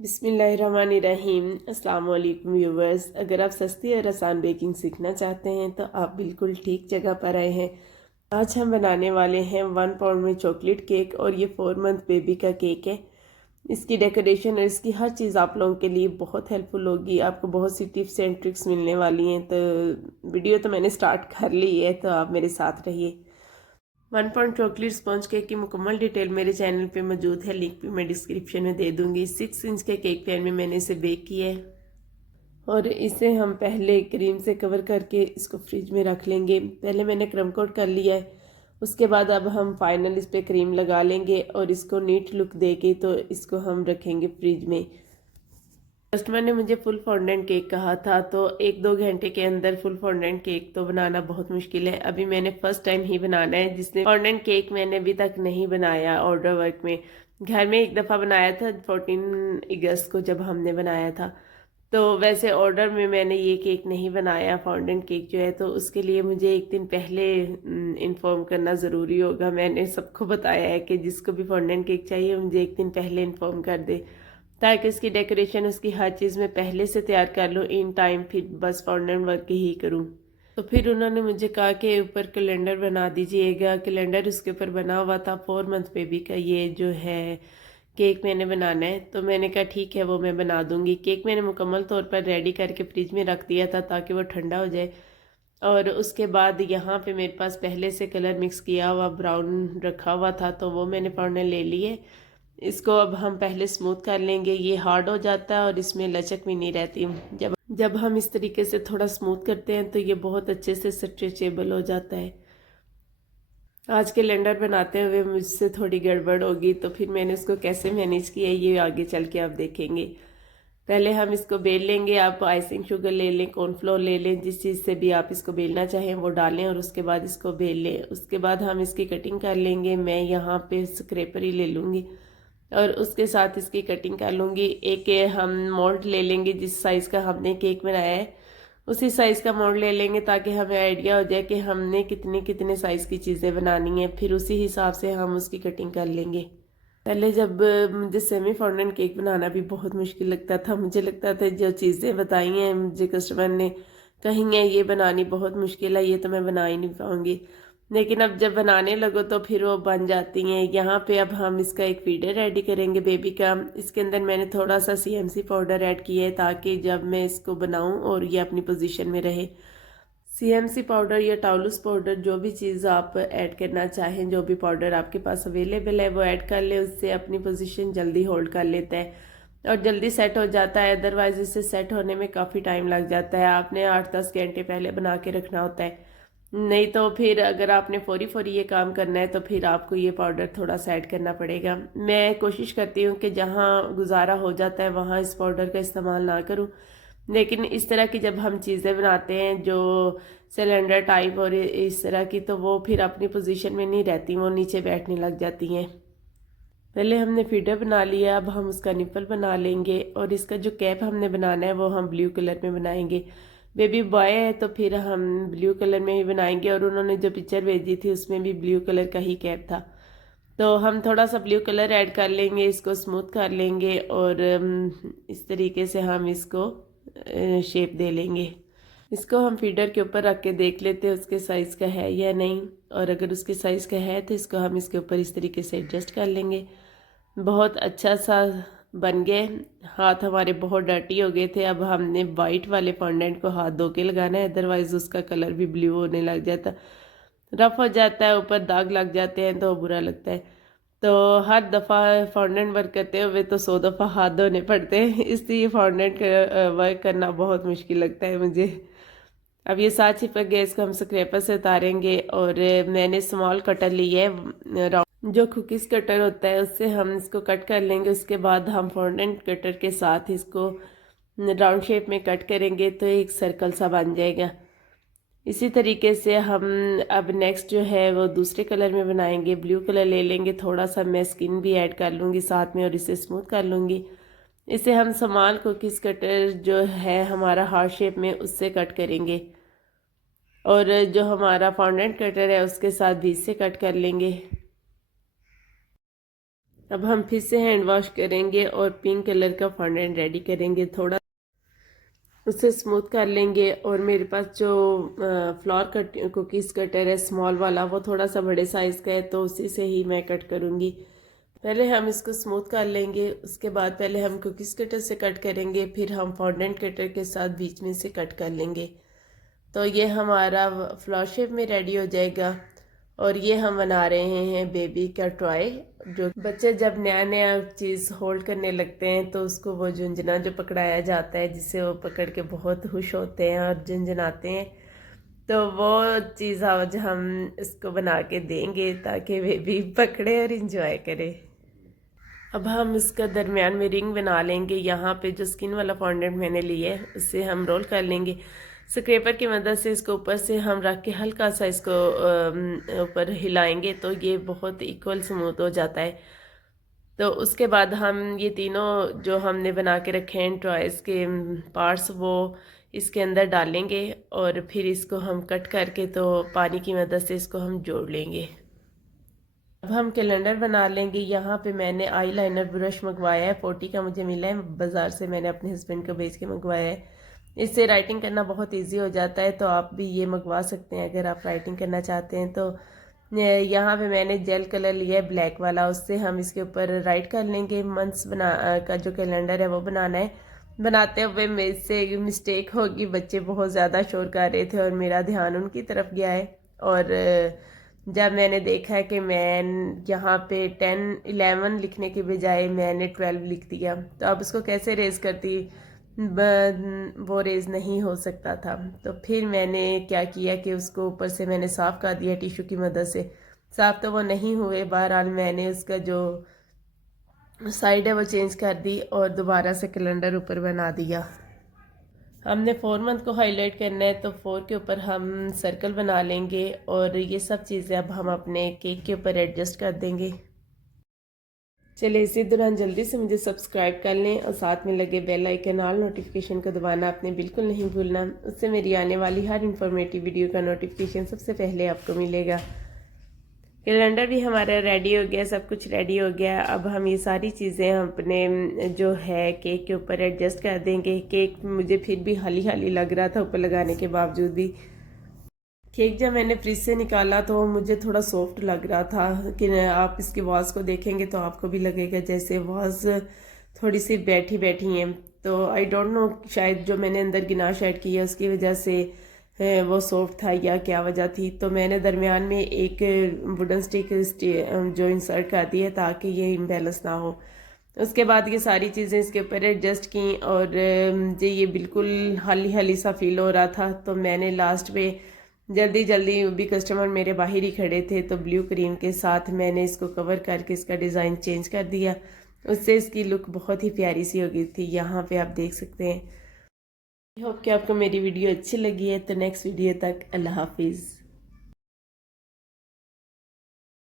बिस्मिल्लाहिर्रहमानिर्रहीम। अस्सलाम वालेकुम व्यूवर्स। अगर आप सस्ती और आसान बेकिंग सीखना चाहते हैं तो आप बिल्कुल ठीक जगह पर आए हैं। आज हम बनाने वाले हैं 1 पाउंड में चॉकलेट केक और ये 4 मंथ बेबी का केक है। इसकी डेकोरेशन और इसकी हर चीज़ आप लोगों के लिए बहुत हेल्पफुल होगी। आपको बहुत सी टिप्स एंड ट्रिक्स मिलने वाली हैं। तो वीडियो तो मैंने स्टार्ट कर ली है, तो आप मेरे साथ रहिए। 1 पाउंड चॉकलेट स्पॉन्ज केक की मुकम्मल डिटेल मेरे चैनल पे मौजूद है, लिंक भी मैं डिस्क्रिप्शन में दे दूंगी। 6 इंच के केक पैन में मैंने इसे बेक किया है और इसे हम पहले क्रीम से कवर करके इसको फ्रिज में रख लेंगे। पहले मैंने क्रम कोट कर लिया है, उसके बाद अब हम फाइनल इस पर क्रीम लगा लेंगे और इसको नीट लुक देके तो इसको हम रखेंगे फ्रिज में। कस्टमर ने मुझे फुल फॉन्डेंट केक कहा था, तो 1-2 घंटे के अंदर फुल फॉन्डेंट केक तो बनाना बहुत मुश्किल है। अभी मैंने फर्स्ट टाइम ही बनाना है, जिसने फॉन्डेंट केक मैंने अभी तक नहीं बनाया ऑर्डर वर्क में। घर में एक दफ़ा बनाया था 14 अगस्त को जब हमने बनाया था। तो वैसे ऑर्डर में मैंने ये केक नहीं बनाया फॉन्डेंट केक जो है, तो उसके लिए मुझे एक दिन पहले इन्फॉर्म करना ज़रूरी होगा। मैंने सबको बताया है कि जिसको भी फॉन्डेंट केक चाहिए मुझे एक दिन पहले इन्फॉर्म कर दे, ताकि उसकी डेकोरेशन उसकी हर चीज़ मैं पहले से तैयार कर लूँ इन टाइम, फिर बस फाउंडेंट वर्क ही करूँ। तो फिर उन्होंने मुझे कहा कि ऊपर कैलेंडर बना दीजिएगा। कैलेंडर उसके ऊपर बना हुआ था 4 मंथ बेबी का ये जो है केक मैंने बनाना है। तो मैंने कहा ठीक है, वो मैं बना दूंगी। केक मैंने मुकम्मल तौर पर रेडी करके फ्रिज में रख दिया था ताकि वो ठंडा हो जाए। और उसके बाद यहाँ पे मेरे पास पहले से कलर मिक्स किया हुआ ब्राउन रखा हुआ था, तो वो मैंने पाउडर ले लिए। इसको अब हम पहले स्मूथ कर लेंगे। ये हार्ड हो जाता है और इसमें लचक भी नहीं रहती। जब जब हम इस तरीके से थोड़ा स्मूथ करते हैं तो ये बहुत अच्छे से स्ट्रेचेबल हो जाता है। आज कैलेंडर बनाते हुए मुझसे थोड़ी गड़बड़ होगी, तो फिर मैंने इसको कैसे मैनेज किया ये आगे चल के आप देखेंगे। पहले हम इसको बेल लेंगे। आप आइसिंग शुगर ले लें, कॉर्नफ्लोर ले लें, जिस चीज़ से भी आप इसको बेलना चाहें वो डालें और उसके बाद इसको बेल लें। उसके बाद हम इसकी कटिंग कर लेंगे। मैं यहाँ पे स्क्रैपर ही ले लूँगी और उसके साथ इसकी कटिंग कर लूँगी। एक हम मोल्ड ले लेंगे, जिस साइज़ का हमने केक बनाया है उसी साइज़ का मोल्ड ले लेंगे, ताकि हमें आइडिया हो जाए कि हमने कितने कितने साइज़ की चीज़ें बनानी है। फिर उसी हिसाब से हम उसकी कटिंग कर लेंगे। पहले जब मुझे सेमी फॉन्डेंट केक बनाना भी बहुत मुश्किल लगता था। मुझे लगता था जो चीज़ें बताई हैं मुझे कस्टमर ने, कहीं है ये बनानी बहुत मुश्किल है, ये तो मैं बना ही नहीं पाऊँगी। लेकिन अब जब बनाने लगो तो फिर वो बन जाती हैं। यहाँ पे अब हम इसका एक फीडर रेडी करेंगे बेबी का। इसके अंदर मैंने थोड़ा सा CMC पाउडर ऐड किया है ताकि जब मैं इसको बनाऊं और ये अपनी पोजीशन में रहे। CMC पाउडर या टाउलूस पाउडर, जो भी चीज़ आप ऐड करना चाहें, जो भी पाउडर आपके पास अवेलेबल है वो ऐड कर ले। उससे अपनी पोजीशन जल्दी होल्ड कर लेता है और जल्दी सेट हो जाता है। अदरवाइज इसे सेट होने में काफ़ी टाइम लग जाता है। आपने 8-10 घंटे पहले बना के रखना होता है। नहीं तो फिर अगर आपने फौरी फौरी ये काम करना है तो फिर आपको ये पाउडर थोड़ा सा ऐड करना पड़ेगा। मैं कोशिश करती हूँ कि जहाँ गुजारा हो जाता है वहाँ इस पाउडर का इस्तेमाल ना करूँ, लेकिन इस तरह की जब हम चीज़ें बनाते हैं जो सिलेंडर टाइप और इस तरह की, तो वो फिर अपनी पोजीशन में नहीं रहती, वो नीचे बैठने लग जाती हैं। पहले हमने फीडर बना लिया, अब हम उसका निपल बना लेंगे और इसका जो कैप हमने बनाना है वो हम ब्लू कलर में बनाएंगे। बेबी बॉय है तो फिर हम ब्लू कलर में ही बनाएंगे और उन्होंने जो पिक्चर भेजी थी उसमें भी ब्लू कलर का ही कैप था। तो हम थोड़ा सा ब्लू कलर ऐड कर लेंगे, इसको स्मूथ कर लेंगे और इस तरीके से हम इसको शेप दे लेंगे। इसको हम फीडर के ऊपर रख के देख लेते हैं उसके साइज़ का है या नहीं, और अगर उसके साइज़ का है तो इसको हम इसके ऊपर इस तरीके से एडजस्ट कर लेंगे। बहुत अच्छा सा बन गए। हाथ हमारे बहुत डर्टी हो गए थे। अब हमने वाइट वाले फॉन्डेंट को हाथ धो के लगाना है, अदरवाइज़ उसका कलर भी ब्लू होने लग जाता, रफ हो जाता है, ऊपर दाग लग जाते हैं तो बुरा लगता है। तो हर दफ़ा फॉन्डेंट वर्क करते हुए तो 100 दफ़ा हाथ धोने पड़ते हैं, इसलिए फॉन्डेंट वर्क करना बहुत मुश्किल लगता है मुझे। अब ये साथ चिपक गया, इसको हम स्क्रैपर से उतारेंगे और मैंने स्मॉल कटर ली है, जो कुकीज़ कटर होता है उससे हम इसको कट कर लेंगे। उसके बाद हम फॉन्डेंट कटर के साथ इसको राउंड शेप में कट करेंगे तो एक सर्कल सा बन जाएगा। इसी तरीके से हम अब नेक्स्ट जो है वो दूसरे कलर में बनाएंगे। ब्लू कलर ले लेंगे, थोड़ा सा मैं स्किन भी ऐड कर लूँगी साथ में और इसे स्मूथ कर लूँगी। इसे हम स्मॉल कुकीज़ कटर जो है हमारा हार्ट शेप में उससे कट करेंगे और जो हमारा फॉन्डेंट कटर है उसके साथ भी इससे कट कर लेंगे। अब हम फिर से हैंड वॉश करेंगे और पिंक कलर का फॉन्डेंट रेडी करेंगे, थोड़ा उसे स्मूथ कर लेंगे। और मेरे पास जो फ्लोर कट कुकीज़ कटर है स्मॉल वाला, वो थोड़ा सा बड़े साइज़ का है, तो उसी से ही मैं कट करूँगी। पहले हम इसको स्मूथ कर लेंगे, उसके बाद पहले हम कुकीज़ कटर से कट करेंगे, फिर हम फॉन्डेंट कटर के साथ बीच में से कट कर लेंगे। तो ये हमारा फ्लावर शेप में रेडी हो जाएगा। और ये हम बना रहे हैं बेबी का टॉय। जो बच्चे जब नया नया चीज़ होल्ड करने लगते हैं तो उसको वो झुंझुना जो पकड़ाया जाता है, जिससे वो पकड़ के बहुत खुश होते हैं और झुंझुनाते हैं, तो वो चीज़ आज हम इसको बना के देंगे ताकि बेबी पकड़े और इंजॉय करे। अब हम इसका दरमियान में रिंग बना लेंगे। यहाँ पे जो स्किन वाला फॉन्डेंट मैंने लिया है उससे हम रोल कर लेंगे। स्क्रैपर की मदद से इसको ऊपर से हम रख के हल्का सा इसको ऊपर हिलाएंगे तो ये बहुत इक्वल स्मूथ हो जाता है। तो उसके बाद हम ये तीनों जो हमने बना के रखे हैं टॉयज़ के पार्ट्स, वो इसके अंदर डालेंगे और फिर इसको हम कट करके तो पानी की मदद से इसको हम जोड़ लेंगे। अब हम कैलेंडर बना लेंगे। यहाँ पे मैंने आई लाइनर ब्रश मंगवाया है, 40 का मुझे मिला है बाज़ार से, मैंने अपने हस्बैंड को बेच के मंगवाया है। इससे राइटिंग करना बहुत इजी हो जाता है, तो आप भी ये मंगवा सकते हैं अगर आप राइटिंग करना चाहते हैं। तो यहाँ पे मैंने जेल कलर लिया है ब्लैक वाला, उससे हम इसके ऊपर राइट कर लेंगे। मंथ्स का जो कैलेंडर है वो बनाना है। बनाते हुए मेरे से मिस्टेक होगी, बच्चे बहुत ज़्यादा शोर कर रहे थे और मेरा ध्यान उनकी तरफ गया है। और जब मैंने देखा है कि मैं यहाँ पे 10-11 लिखने के बजाय मैंने 12 लिख दिया, तो अब उसको कैसे रेज़ करती, वो रेज़ नहीं हो सकता था। तो फिर मैंने क्या किया कि उसको ऊपर से मैंने साफ़ कर दिया टिश्यू की मदद से। साफ़ तो वो नहीं हुए, बहरहाल मैंने उसका जो साइड है वो चेंज कर दी और दोबारा से कैलेंडर ऊपर बना दिया। हमने 4 मंथ को हाईलाइट करना है, तो 4 के ऊपर हम सर्कल बना लेंगे और ये सब चीज़ें अब हम अपने केक के ऊपर एडजस्ट कर देंगे। चलिए इसी दौरान जल्दी से मुझे सब्सक्राइब कर लें और साथ में लगे बेल आइकन ऑल नोटिफिकेशन को दबाना आपने बिल्कुल नहीं भूलना। उससे मेरी आने वाली हर इन्फॉर्मेटिव वीडियो का नोटिफिकेशन सबसे पहले आपको मिलेगा। कैलेंडर भी हमारा रेडी हो गया, सब कुछ रेडी हो गया। अब हम ये सारी चीज़ें अपने जो है केक के ऊपर एडजस्ट कर देंगे। केक मुझे फिर भी हाली हाली लग रहा था ऊपर लगाने के बावजूद भी। केक जब मैंने फ्रिज से निकाला तो मुझे थोड़ा सॉफ्ट लग रहा था, कि आप इसकी वॉल्स को देखेंगे तो आपको भी लगेगा जैसे वॉल्स थोड़ी सी बैठी बैठी हैं। तो आई डोंट नो, शायद जो मैंने अंदर गिनाश ऐड की है उसकी वजह से वो सॉफ्ट था या क्या वजह थी। तो मैंने दरमियान में एक वुडन स्टिक जो इंसर्ट कर दी है ताकि ये इम्बैलेंस ना हो। उसके बाद ये सारी चीज़ें इसके ऊपर एडजस्ट की और मुझे ये बिल्कुल हाली हाली सा फील हो रहा था। तो मैंने लास्ट में जल्दी जल्दी, भी कस्टमर मेरे बाहर ही खड़े थे, तो ब्लू क्रीम के साथ मैंने इसको कवर करके इसका डिज़ाइन चेंज कर दिया। उससे इसकी लुक बहुत ही प्यारी सी हो गई थी। यहाँ पे आप देख सकते हैं। आई होप कि आपको मेरी वीडियो अच्छी लगी है। तो नेक्स्ट वीडियो तक अल्लाह हाफिज़।